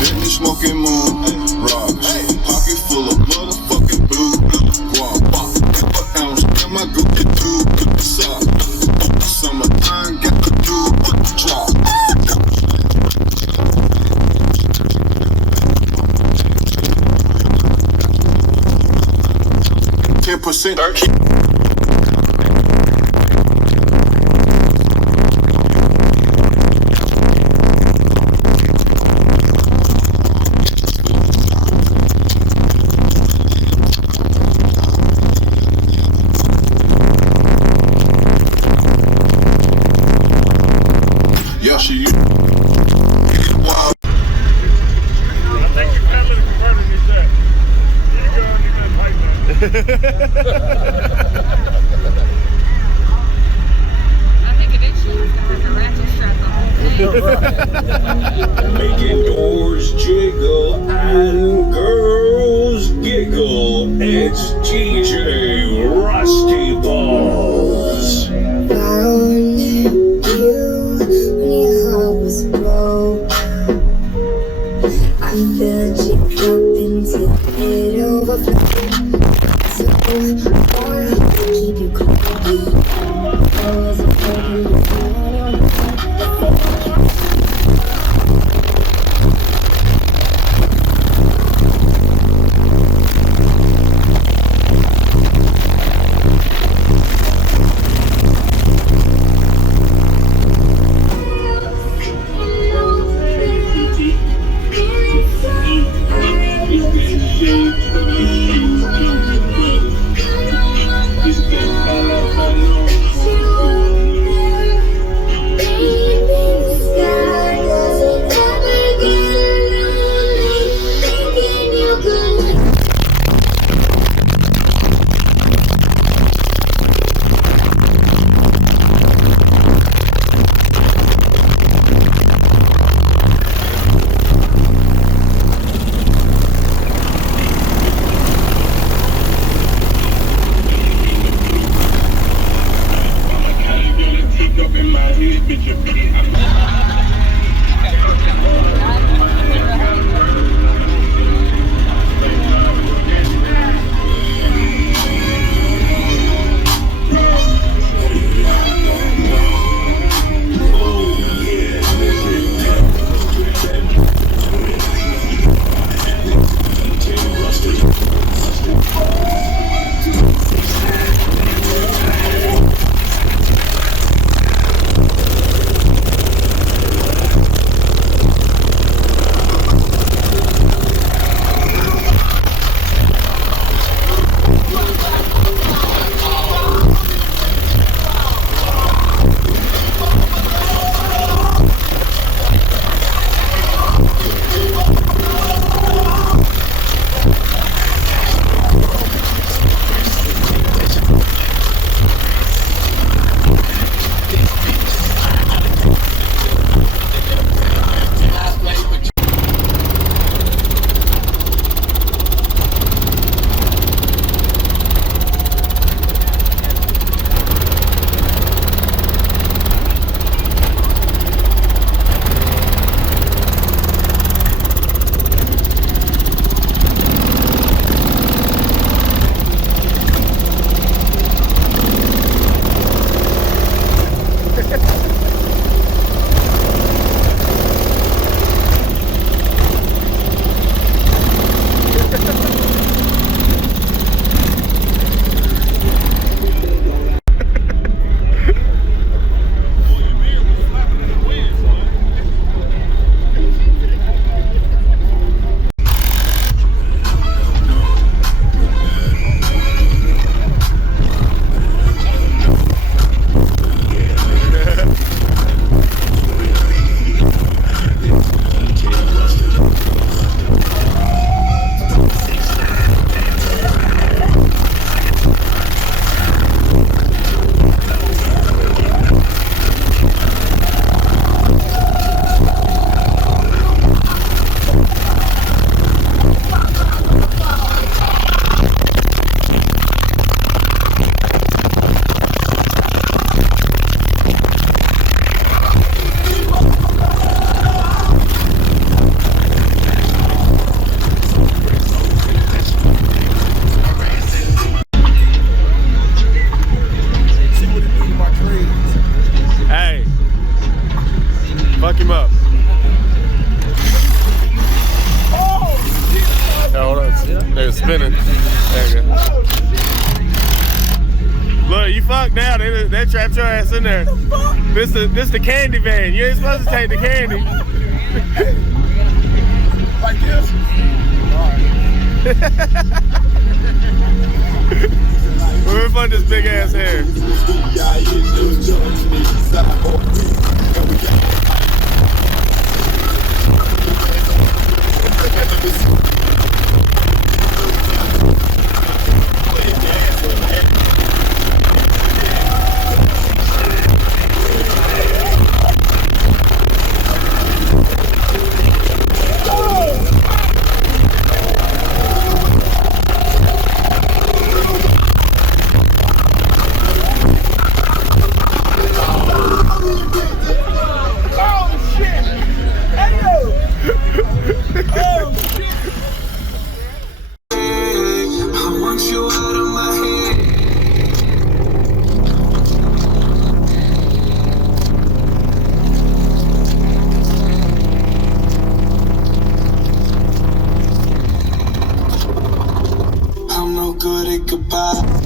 Let me smoking moon, rocks. Pocket full of motherfucking blue guap. An ounce in my Gucci tube, sock. Summertime got to do with the drop. 10% yeah, she wow. I think your catalytic converter needs that. You go and you can pipe I think eventually it's gonna have to ratchet strap the whole thing. Making doors jiggle and girls giggle. It's DJ Rusty Balls. Found you when your heart was broke. I filled you up until it overflowed. So I wanna keep you close. I wasn't hoping to find you. him up. Yeah, hold on. They're spinning. There you go. Look, you fucked now. They trapped your ass in there. This the candy van. You ain't supposed to take the candy. Like this? Where the fuck this big ass hair? I'm no good at goodbye.